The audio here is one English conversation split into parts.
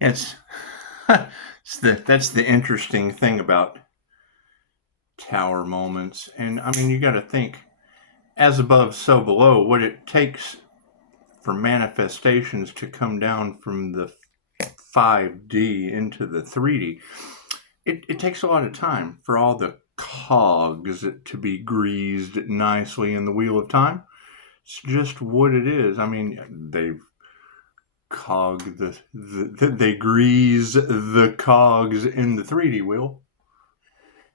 It's, that's the interesting thing about tower moments. And I mean, you got to think as above, so below, what it takes for manifestations to come down from the 5D into the 3D. It takes a lot of time for all the cogs to be greased nicely in the wheel of time. It's just what it is. I mean, they grease the cogs in the 3D wheel,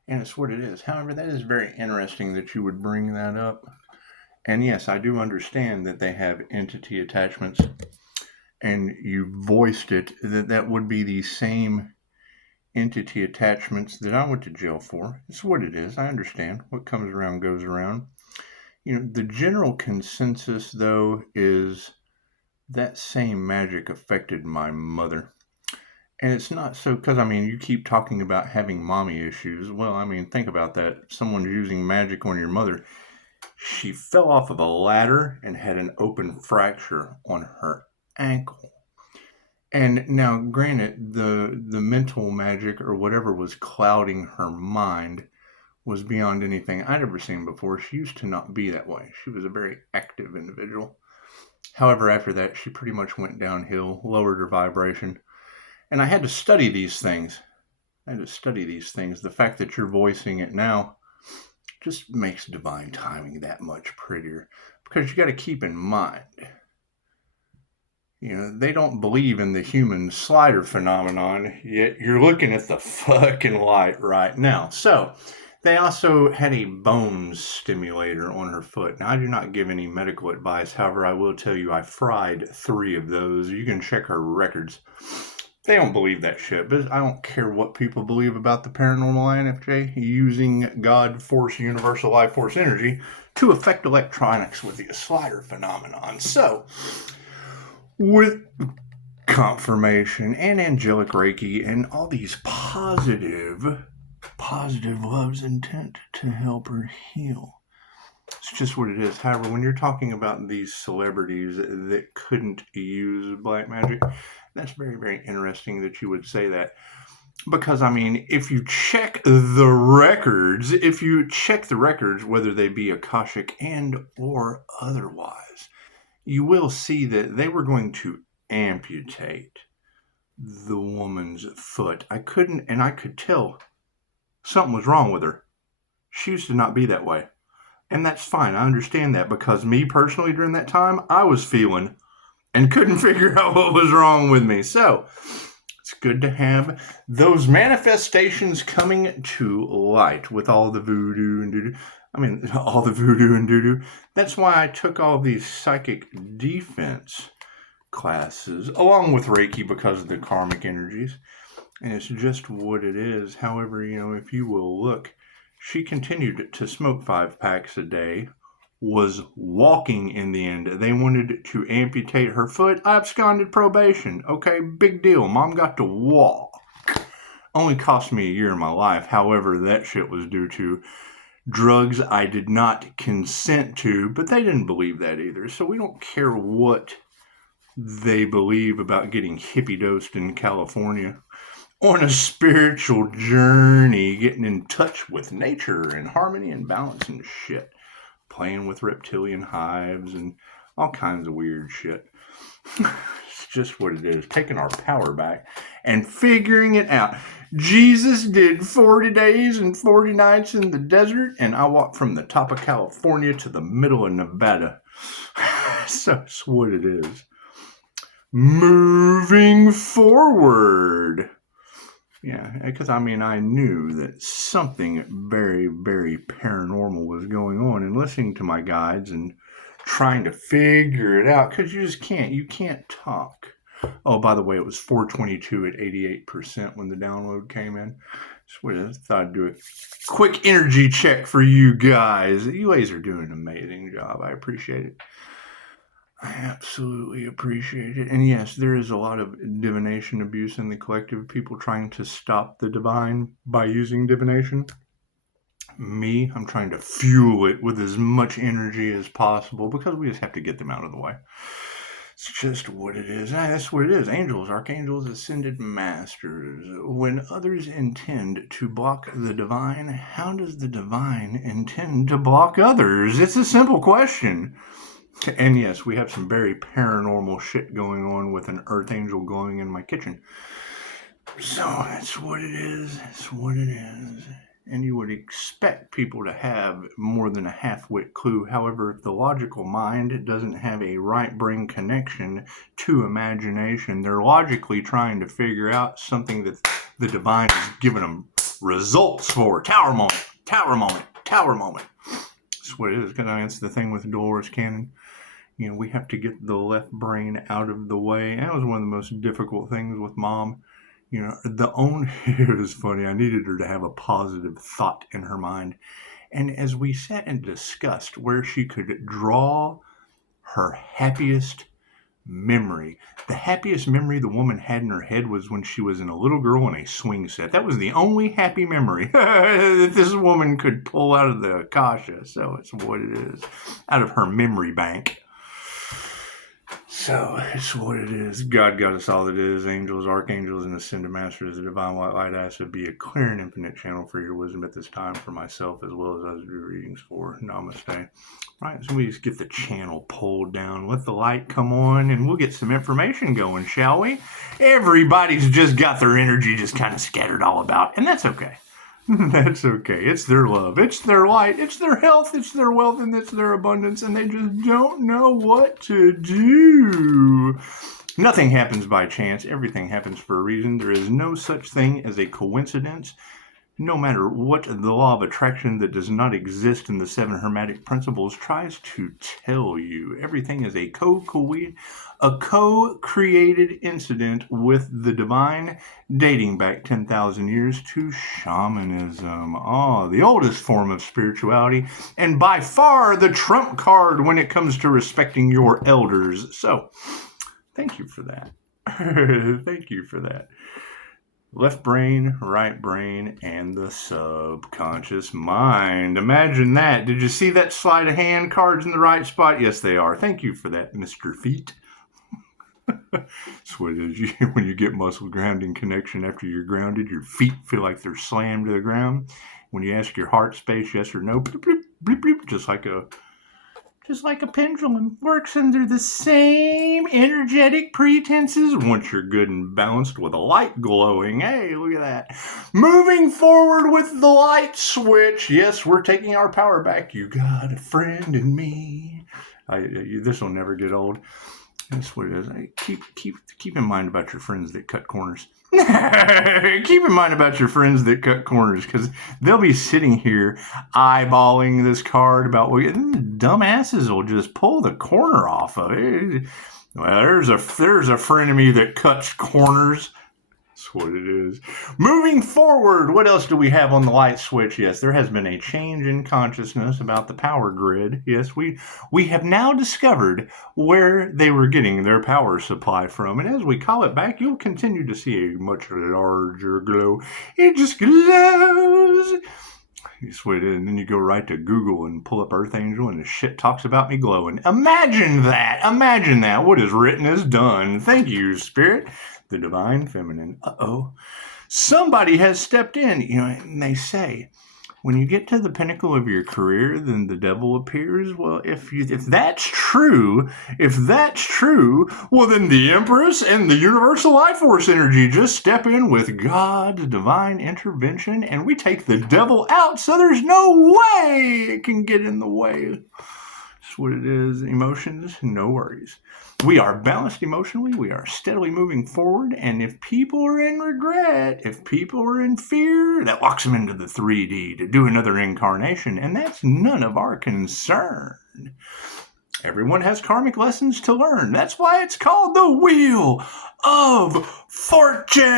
and it's what it is. However, that is very interesting that you would bring that up. And yes, I do understand that they have entity attachments, and you voiced it that that would be the same entity attachments that I went to jail for. It's what it is. I understand. What comes around goes around. You know, the general consensus, though, is that same magic affected my mother. And it's not so, because I mean, you keep talking about having mommy issues. Well, I mean, think about that. Someone's using magic on your mother. She fell off of a ladder and had an open fracture on her ankle. And now, granted, the mental magic or whatever was clouding her mind was beyond anything I'd ever seen before. She used to not be that way. She was a very active individual. However, after that, she pretty much went downhill, lowered her vibration. And I had to study these things. I had to study these things. The fact that you're voicing it now just makes divine timing that much prettier. Because you got to keep in mind, you know, they don't believe in the human slider phenomenon, yet you're looking at the fucking light right now. So, they also had a bone stimulator on her foot. Now, I do not give any medical advice. However, I will tell you I fried 3 of those. You can check her records. They don't believe that shit, but I don't care what people believe about the paranormal INFJ using God, Force, Universal Life Force energy to affect electronics with the slider phenomenon. So, with confirmation and angelic Reiki and all these positive love's intent to help her heal. It's just what it is. However, when you're talking about these celebrities that couldn't use black magic, that's very, very interesting that you would say that. Because, I mean, if you check the records, whether they be Akashic and or otherwise, you will see that they were going to amputate the woman's foot. I could tell something was wrong with her. She used to not be that way. And that's fine. I understand that because me personally during that time, I was feeling and couldn't figure out what was wrong with me. So it's good to have those manifestations coming to light with all the voodoo and doo-doo. I mean, all the voodoo and doo-doo. That's why I took all these psychic defense classes along with Reiki because of the karmic energies. And it's just what it is. However, you know, if you will look, she continued to smoke 5 packs a day, was walking in the end. They wanted to amputate her foot. I absconded probation. Okay, big deal. Mom got to walk. Only cost me a year of my life. However, that shit was due to drugs I did not consent to, but they didn't believe that either. So we don't care what they believe about getting hippie dosed in California. On a spiritual journey, getting in touch with nature and harmony and balance and shit. Playing with reptilian hives and all kinds of weird shit. It's just what it is. Taking our power back and figuring it out. Jesus did 40 days and 40 nights in the desert, and I walked from the top of California to the middle of Nevada. So that's what it is. Moving forward. Yeah, because I mean, I knew that something very, very paranormal was going on, and listening to my guides and trying to figure it out, because you just can't. You can't talk. Oh, by the way, it was 422 at 88% when the download came in. I thought I'd do a quick energy check for you guys. You guys are doing an amazing job. I appreciate it. I absolutely appreciate it. And yes, there is a lot of divination abuse in the collective, people trying to stop the divine by using divination. Me, I'm trying to fuel it with as much energy as possible because we just have to get them out of the way. It's just what it is. That's what it is. Angels, archangels, ascended masters. When others intend to block the divine, how does the divine intend to block others? It's a simple question. And yes, we have some very paranormal shit going on with an earth angel glowing in my kitchen. So that's what it is. That's what it is. And you would expect people to have more than a half-wit clue. However, if the logical mind doesn't have a right-brain connection to imagination, they're logically trying to figure out something that the divine has given them results for. Tower moment, tower moment, tower moment. That's what it is. Can I answer the thing with Dolores Cannon? You know, we have to get the left brain out of the way. And that was one of the most difficult things with Mom. You know, it was funny. I needed her to have a positive thought in her mind. And as we sat and discussed where she could draw her happiest memory, the happiest memory the woman had in her head was when she was in a little girl in a swing set. That was the only happy memory that this woman could pull out of the Akasha. So it's what it is, out of her memory bank. So, it's what it is. God got us all that is. Angels, archangels, and ascended masters. The divine white light has to be a clear and infinite channel for your wisdom at this time for myself as well as others do readings for. Namaste. Right, so we just get the channel pulled down. Let the light come on and we'll get some information going, shall we? Everybody's just got their energy just kind of scattered all about, and that's okay. That's okay. It's their love. It's their light. It's their health. It's their wealth. And it's their abundance. And they just don't know what to do. Nothing happens by chance. Everything happens for a reason. There is no such thing as a coincidence. No matter what the law of attraction that does not exist in the 7 Hermetic principles tries to tell you, everything is a co-created incident with the divine, dating back 10,000 years to shamanism. The oldest form of spirituality, and by far the trump card when it comes to respecting your elders. So, thank you for that. Thank you for that. Left brain, right brain, and the subconscious mind. Imagine that. Did you see that sleight of hand? Cards in the right spot? Yes, they are. Thank you for that, Mr. Feet. That's what it is. When you get muscle grounding connection after you're grounded, your feet feel like they're slammed to the ground. When you ask your heart space yes or no, bloop, bloop, bloop, bloop, just like a pendulum, works under the same energetic pretenses once you're good and balanced with a light glowing. Hey, look at that. Moving forward with the light switch. Yes, we're taking our power back. You got a friend in me. This will never get old. That's what it is. Keep in mind about your friends that cut corners. Keep in mind about your friends that cut corners, because they'll be sitting here eyeballing this card about what dumbasses will just pull the corner off of it. Well, there's a friend of me that cuts corners. That's what it is. Moving forward, what else do we have on the light switch? Yes, there has been a change in consciousness about the power grid. Yes, we have now discovered where they were getting their power supply from. And as we call it back, you'll continue to see a much larger glow. It just glows. You sweat it, and then you go right to Google and pull up Earth Angel, and the shit talks about me glowing. Imagine that. Imagine that. What is written is done. Thank you, Spirit. The divine feminine. Somebody has stepped in. And they say, when you get to the pinnacle of your career, then the devil appears. Well, if that's true, well, then the Empress and the Universal Life Force energy just step in with God's divine intervention, and we take the devil out, so there's no way it can get in the way. That's what it is. Emotions, no worries. We are balanced emotionally. We are steadily moving forward. And if people are in regret, if people are in fear, that locks them into the 3D to do another incarnation. And that's none of our concern. Everyone has karmic lessons to learn. That's why it's called the Wheel of Fortune.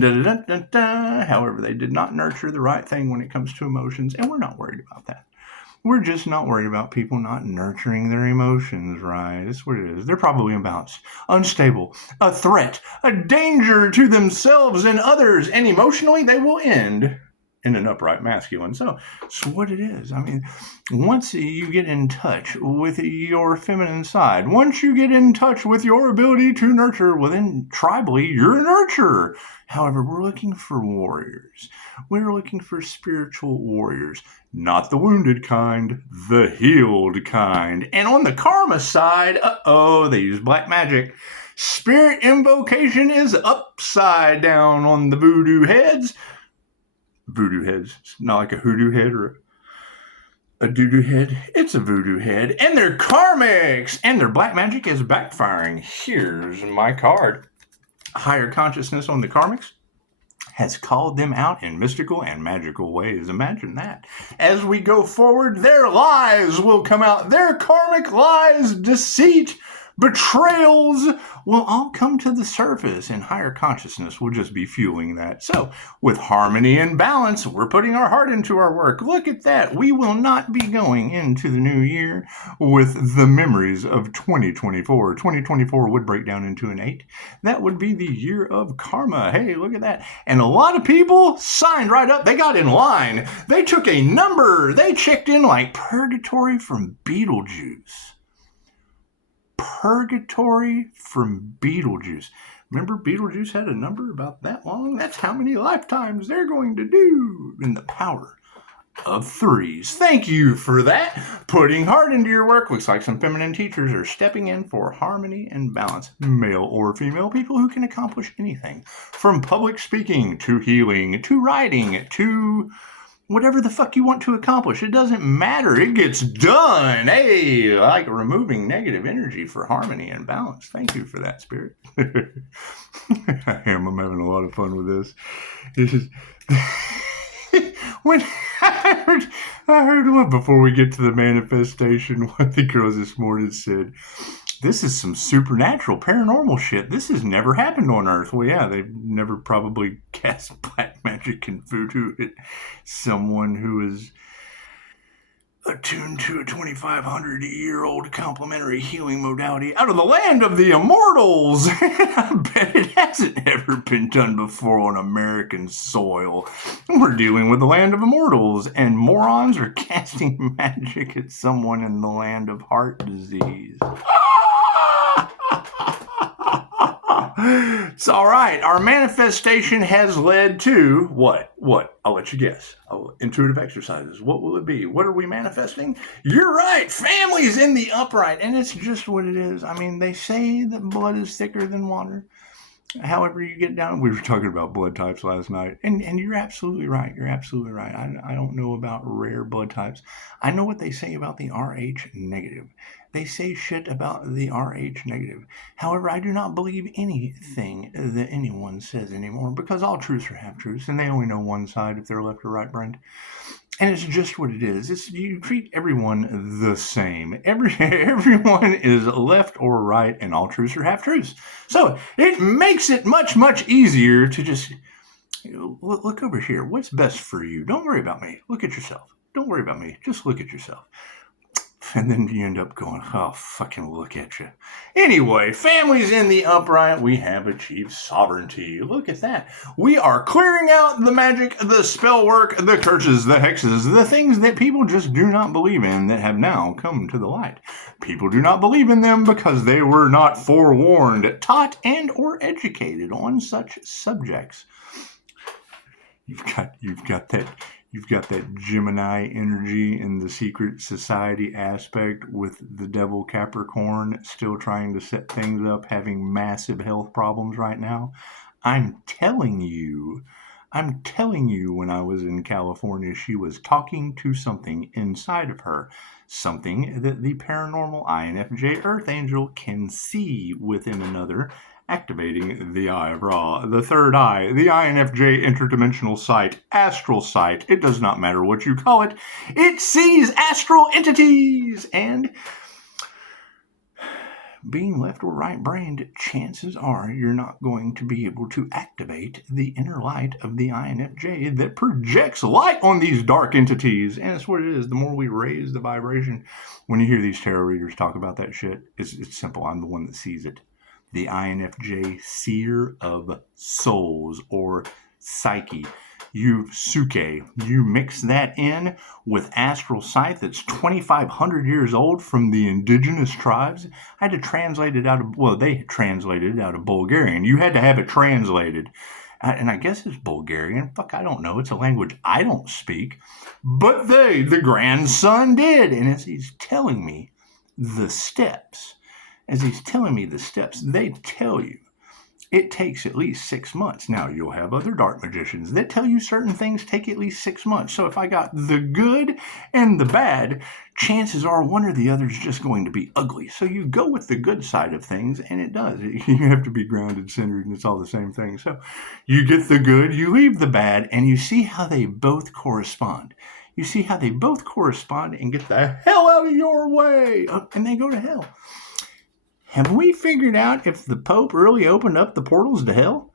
Da-da-da-da-da. However, they did not nurture the right thing when it comes to emotions. And we're not worried about that. We're just not worried about people not nurturing their emotions, right? That's what it is. They're probably imbalanced, unstable, a threat, a danger to themselves and others, and emotionally they will end in an upright masculine. So it's what it is. I mean, once you get in touch with your feminine side, once you get in touch with your ability to nurture, well, then tribally, you're a nurturer. However, we're looking for warriors. We're looking for spiritual warriors, not the wounded kind, the healed kind. And on the karma side, they use black magic. Spirit invocation is upside down on the voodoo heads. Voodoo heads. It's not like a hoodoo head or a doo-doo head. It's a voodoo head. And they're karmics. And their black magic is backfiring. Here's my card. Higher consciousness on the karmics has called them out in mystical and magical ways. Imagine that. As we go forward, their lies will come out. Their karmic lies, deceit, betrayals will all come to the surface, and higher consciousness will just be fueling that. So, with harmony and balance, we're putting our heart into our work. Look at that. We will not be going into the new year with the memories of 2024. 2024 would break down into an 8. That would be the year of karma. Hey, look at that. And a lot of people signed right up. They got in line. They took a number. They checked in like purgatory from Beetlejuice. Purgatory from Beetlejuice. Remember Beetlejuice had a number about that long? That's how many lifetimes they're going to do in the power of 3s. Thank you for that. Putting heart into your work. Looks like some feminine teachers are stepping in for harmony and balance. Male or female people who can accomplish anything. From public speaking to healing to writing to whatever the fuck you want to accomplish. It doesn't matter. It gets done. Hey, like removing negative energy for harmony and balance. Thank you for that, Spirit. I am. I'm having a lot of fun with this. This is when I heard what before we get to the manifestation, what the girls this morning said. This is some supernatural, paranormal shit. This has never happened on Earth. Well, yeah, they've never probably cast black magic and voodoo at someone who is attuned to a 2,500-year-old complementary healing modality out of the land of the immortals. I bet it hasn't ever been done before on American soil. We're dealing with the land of immortals, and morons are casting magic at someone in the land of heart disease. It's all right. Our manifestation has led to what? I'll let you guess. Intuitive exercises. What will it be? What are we manifesting? You're right. Families in the upright. And it's just what it is. I mean, they say that blood is thicker than water. However you get down, we were talking about blood types last night, and you're absolutely right. You're absolutely right. I don't know about rare blood types. I know what they say about the Rh negative. They say shit about the Rh negative. However, I do not believe anything that anyone says anymore, because all truths are half-truths, and they only know one side if they're left or right-brained. And it's just what it is. You treat everyone the same. Everyone is left or right, and all truths are half-truths. So it makes it much, much easier to just look over here. What's best for you? Don't worry about me. Look at yourself. Don't worry about me. Just look at yourself. And then you end up going, oh, fucking look at you. Anyway, families in the upright, we have achieved sovereignty. Look at that. We are clearing out the magic, the spell work, the curses, the hexes, the things that people just do not believe in that have now come to the light. People do not believe in them because they were not forewarned, taught, and or educated on such subjects. You've got that Gemini energy in the secret society aspect with the devil Capricorn still trying to set things up, having massive health problems right now. I'm telling you, when I was in California, she was talking to something inside of her, something that the paranormal INFJ Earth Angel can see within another, activating the Eye of Ra, the third eye, the INFJ interdimensional sight, astral sight. It does not matter what you call it. It sees astral entities. And being left or right-brained, chances are you're not going to be able to activate the inner light of the INFJ that projects light on these dark entities. And it's what it is. The more we raise the vibration, when you hear these tarot readers talk about that shit, it's simple. I'm the one that sees it. The INFJ seer of souls, or psyche. You mix that in with astral sight that's 2,500 years old from the indigenous tribes. I had to translate it out of, well, they translated it out of Bulgarian. You had to have it translated. And I guess it's Bulgarian. Fuck, I don't know. It's a language I don't speak. But the grandson did. And as he's telling me the steps, they tell you it takes at least 6 months. Now, you'll have other dark magicians that tell you certain things take at least 6 months. So if I got the good and the bad, chances are one or the other is just going to be ugly. So you go with the good side of things, and it does. You have to be grounded, centered, and it's all the same thing. So you get the good, you leave the bad, and you see how they both correspond. You see how they both correspond and get the hell out of your way. And they go to hell. Have we figured out if the Pope really opened up the portals to hell?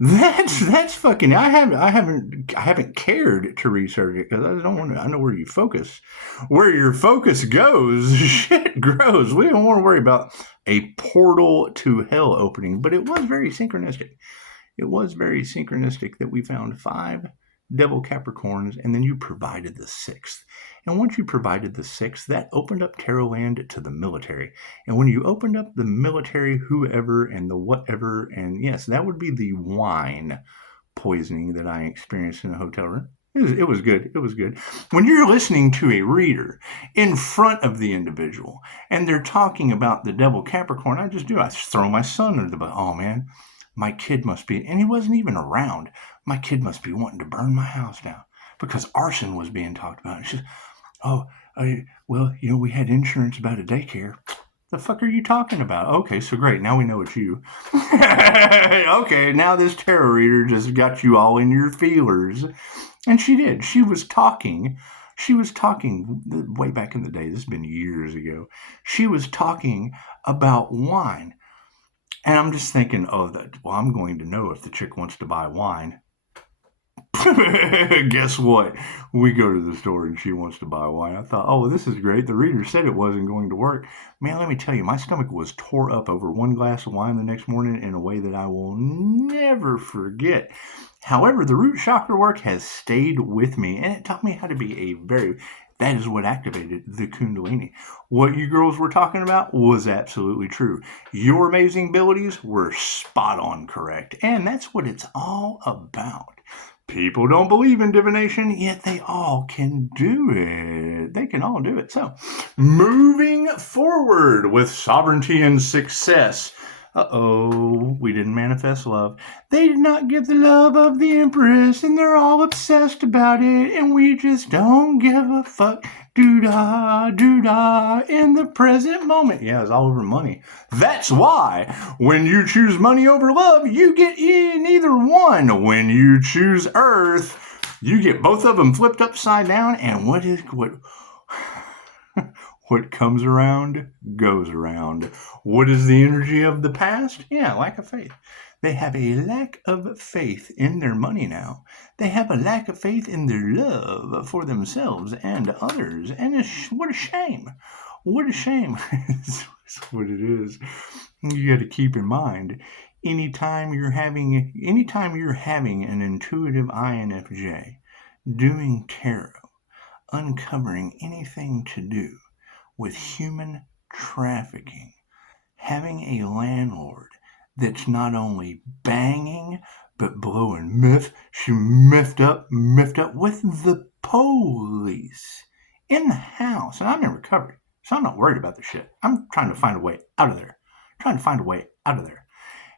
That's fucking. I haven't cared to research it because I don't want to. I know where you focus. Where your focus goes, shit grows. We don't want to worry about a portal to hell opening, but it was very synchronistic. It was very synchronistic that we found 5 devil Capricorns, and then you provided the 6th. And once you provided the 6th, that opened up tarot land to the military. And when you opened up the military, whoever and the whatever, and yes, that would be the wine poisoning that I experienced in a hotel room. It was good. It was good. When you're listening to a reader in front of the individual, and they're talking about the devil Capricorn, I just throw my son under the bus. Oh, man, my kid must be, and he wasn't even around. My kid must be wanting to burn my house down because arson was being talked about. And she says, well, we had insurance about a daycare. The fuck are you talking about? Okay, so great. Now we know it's you. Okay, now this tarot reader just got you all in your feelers. And she did. She was talking way back in the day. This has been years ago. She was talking about wine. And I'm just thinking, I'm going to know if the chick wants to buy wine. Guess what? We go to the store and she wants to buy wine. I thought, this is great. The reader said it wasn't going to work. Man, let me tell you, my stomach was tore up over one glass of wine the next morning in a way that I will never forget. However, the root chakra work has stayed with me, and it taught me how to be that is what activated the Kundalini. What you girls were talking about was absolutely true. Your amazing abilities were spot on correct. And that's what it's all about. People don't believe in divination, yet they all can do it. They can all do it. So, moving forward with sovereignty and success. We didn't manifest love. They did not get the love of the Empress, and they're all obsessed about it, and we just don't give a fuck. Doo-dah, doo-dah, in the present moment. Yeah, it's all over money. That's why when you choose money over love, you get neither one. When you choose Earth, you get both of them flipped upside down, and what comes around goes around. What is the energy of the past? Yeah, lack of faith. They have a lack of faith in their money now. They have a lack of faith in their love for themselves and others. And what a shame. What a shame. That's what it is. You got to keep in mind, anytime you're having an intuitive INFJ doing tarot, uncovering anything to do with human trafficking, having a landlord that's not only banging but blowing miffed up with the police in the house. And I'm in recovery, so I'm not worried about the shit. I'm trying to find a way out of there.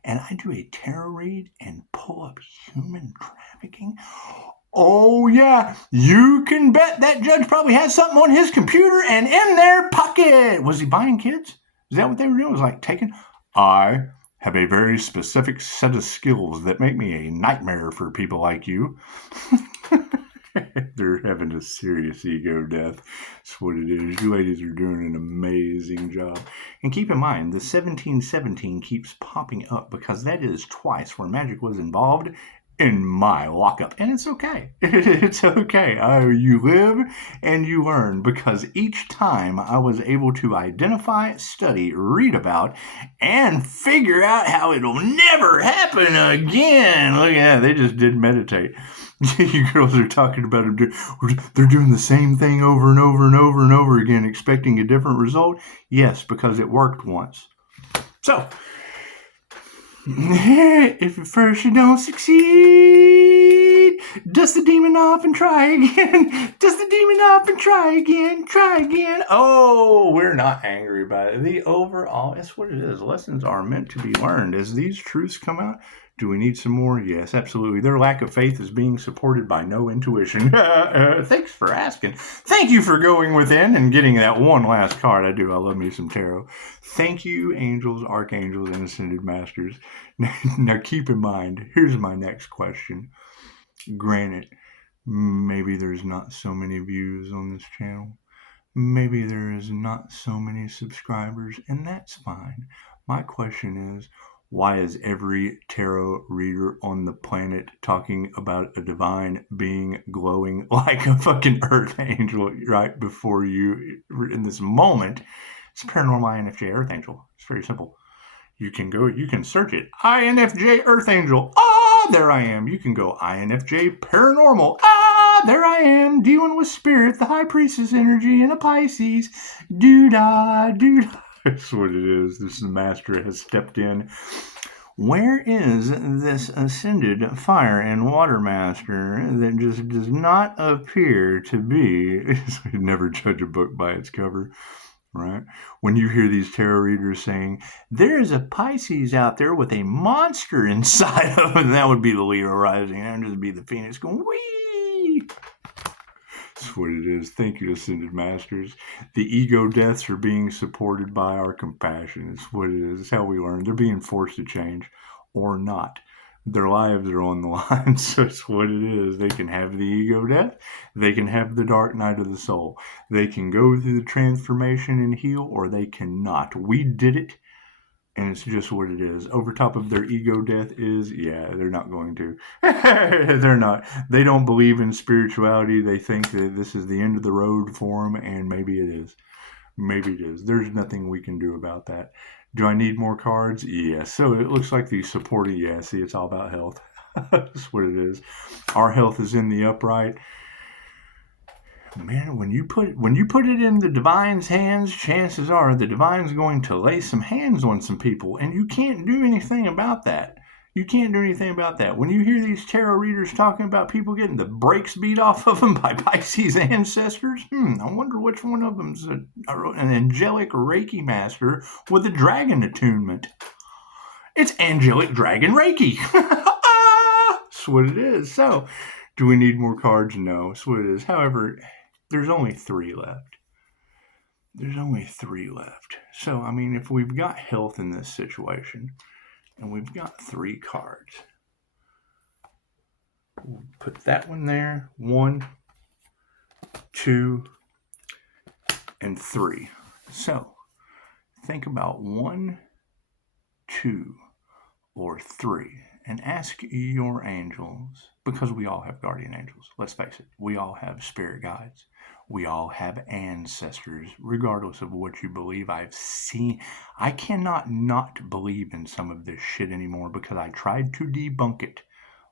And I do a tarot read and pull up human trafficking. Oh, yeah, you can bet that judge probably has something on his computer and in their pocket. Was he buying kids? Is that what they were doing? It was like taking... I have a very specific set of skills that make me a nightmare for people like you. They're having a serious ego death. That's what it is. You ladies are doing an amazing job. And keep in mind, the 1717 keeps popping up because that is twice where magic was involved in my lockup. And it's okay. It's okay. You live and you learn, because each time I was able to identify, study, read about, and figure out how it'll never happen again. Look at that. They just did meditate. You girls are talking about them. They're doing the same thing over and over and over and over again, expecting a different result. Yes, because it worked once. So, if at first you don't succeed, dust the demon off and try again. Dust the demon off and try again. Try again. Oh, we're not angry about it. The overall, it's what it is. Lessons are meant to be learned. As these truths come out, do we need some more? Yes, absolutely. Their lack of faith is being supported by no intuition. Thanks for asking. Thank you for going within and getting that one last card. I do. I love me some tarot. Thank you, angels, archangels, and ascended masters. Now keep in mind, here's my next question. Granted, maybe there's not so many views on this channel. Maybe there is not so many subscribers, and that's fine. My question is, why is every tarot reader on the planet talking about a divine being glowing like a fucking earth angel right before you in this moment? It's a paranormal INFJ earth angel. It's very simple. You can search it. INFJ earth angel. Ah, there I am. You can go INFJ paranormal. Ah, there I am, dealing with spirit, the high priestess energy, and a Pisces. Doo-dah, doo-dah. That's what it is. This master has stepped in. Where is this ascended fire and water master that just does not appear to be? Never judge a book by its cover, right? When you hear these tarot readers saying, there's a Pisces out there with a monster inside of it, that would be the Leo rising, and just be the Phoenix going, whee! That's what it is. Thank you, ascended masters. The ego deaths are being supported by our compassion. It's what it is. It's how we learn. They're being forced to change or not. Their lives are on the line, so it's what it is. They can have the ego death. They can have the dark night of the soul. They can go through the transformation and heal, or they cannot. We did it, and it's just what it is. Over top of their ego death is, yeah, they're not going to. They're not. They don't believe in spirituality. They think that this is the end of the road for them, and maybe it is. Maybe it is. There's nothing we can do about that. Do I need more cards? Yes. So it looks like the supporting, yeah, see, it's all about health. That's what it is. Our health is in the upright. Man, when you put it in the divine's hands, chances are the divine's going to lay some hands on some people, and you can't do anything about that. You can't do anything about that. When you hear these tarot readers talking about people getting the brakes beat off of them by Pisces ancestors, I wonder which one of them's an angelic Reiki master with a dragon attunement. It's angelic dragon Reiki. That's what it is. So, do we need more cards? No. That's what it is. However, there's only 3 left. There's only 3 left. So, I mean, if we've got health in this situation, and we've got 3 cards, we'll put that one there. 1, 2, and 3. So, think about 1, 2, or 3, and ask your angels, because we all have guardian angels. Let's face it, we all have spirit guides. We all have ancestors, regardless of what you believe. I cannot not believe in some of this shit anymore because I tried to debunk it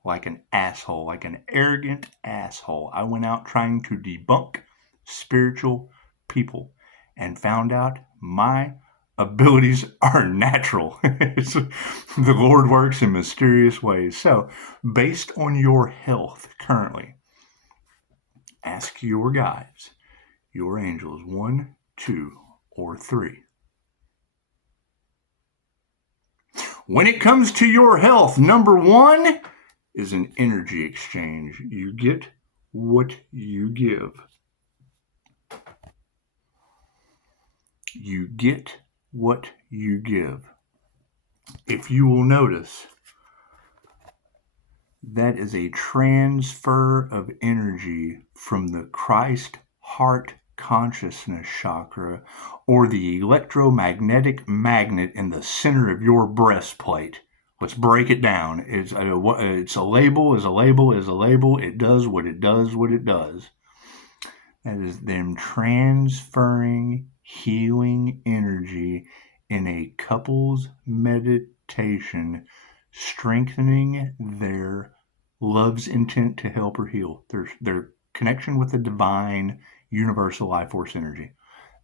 like an asshole, like an arrogant asshole. I went out trying to debunk spiritual people and found out my abilities are natural. The Lord works in mysterious ways. So, based on your health currently, ask your guides, your angels, 1, 2, or 3. When it comes to your health, number 1 is an energy exchange. You get what you give. You get what you give. If you will notice, that is a transfer of energy from the Christ heart consciousness chakra, or the electromagnetic magnet in the center of your breastplate, Let's break it down. It's a label is a label is a label. It does what it does what it does. That is them transferring healing energy in a couple's meditation, strengthening their love's intent to help or heal, their connection with the divine universal life force energy.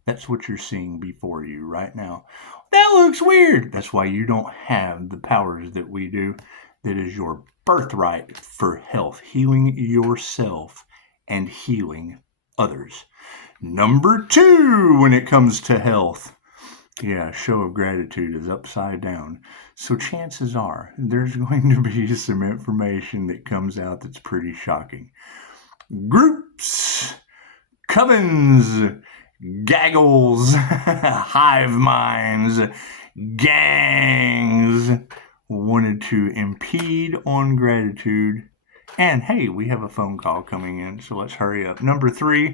That's what you're seeing before you right now. That looks weird. That's why you don't have the powers that we do. That is your birthright for health, healing yourself and healing others. Number 2, when it comes to health, show of gratitude is upside down. So chances are there's going to be some information that comes out that's pretty shocking. Groups, covens, gaggles, hive minds, gangs wanted to impede on gratitude. And hey, we have a phone call coming in, so let's hurry up. Number 3,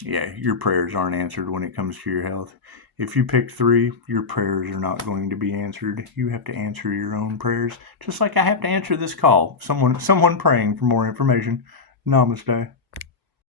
your prayers aren't answered when it comes to your health. If you pick 3, your prayers are not going to be answered. You have to answer your own prayers, just like I have to answer this call. Someone praying for more information. Namaste.